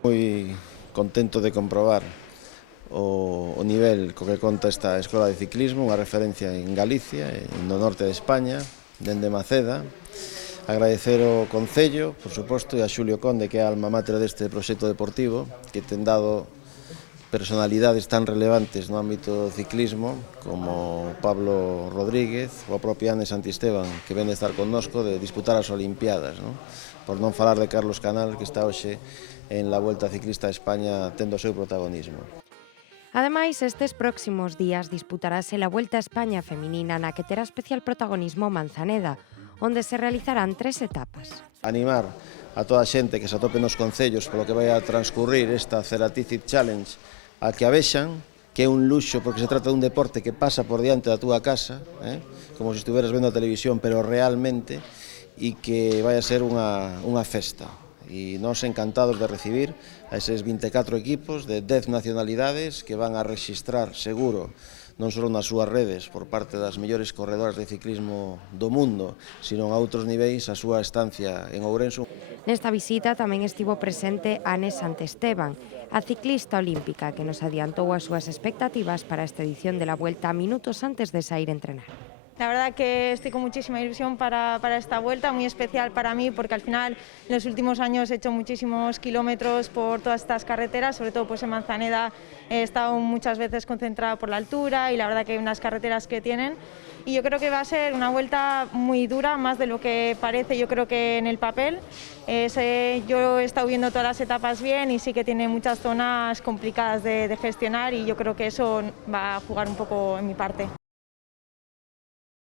Moi contento de comprobar o nivel co que conta esta escola de ciclismo, unha referencia en Galicia, no norte de España, dende Maceda. Agradecer ao Concello, por suposto, e a Xulio Conde, que é a alma mater deste proxecto deportivo, que ten dado personalidades tan relevantes no ámbito do ciclismo como Pablo Rodríguez ou a propia Anne Santisteban, que ven estar connosco de disputar as Olimpiadas, non? Por non falar de Carlos Canal, que está hoxe en la Vuelta Ciclista a España tendo o seu protagonismo. Ademais, estes próximos días disputarase a Vuelta a España feminina na que terá especial protagonismo Manzaneda, onde se realizarán 3 etapas. Animar a toda a xente que se atope nos concellos polo que vai a transcurrir esta Ceratizid Challenge a que a vexan, que é un luxo porque se trata dun deporte que pasa por diante da túa casa, como se estuveras vendo a televisión, pero realmente, e que vai a ser unha festa. E nós encantados de recibir a eses 24 equipos de 10 nacionalidades que van a rexistrar seguro non só nas súas redes por parte das mellores corredoras de ciclismo do mundo, sino a outros niveis a súa estancia en Ourense. Nesta visita tamén estivo presente Anne Santisteban, a ciclista olímpica que nos adiantou as súas expectativas para esta edición de la Vuelta minutos antes de sair a entrenar. La verdad que estoy con muchísima ilusión para esta vuelta, muy especial para mí porque al final en los últimos años he hecho muchísimos kilómetros por todas estas carreteras, sobre todo pues en Manzaneda he estado muchas veces concentrada por la altura y la verdad que hay unas carreteras que tienen y yo creo que va a ser una vuelta muy dura, más de lo que parece yo creo que en el papel. Yo he estado viendo todas las etapas bien y sí que tiene muchas zonas complicadas de gestionar y yo creo que eso va a jugar un poco en mi parte.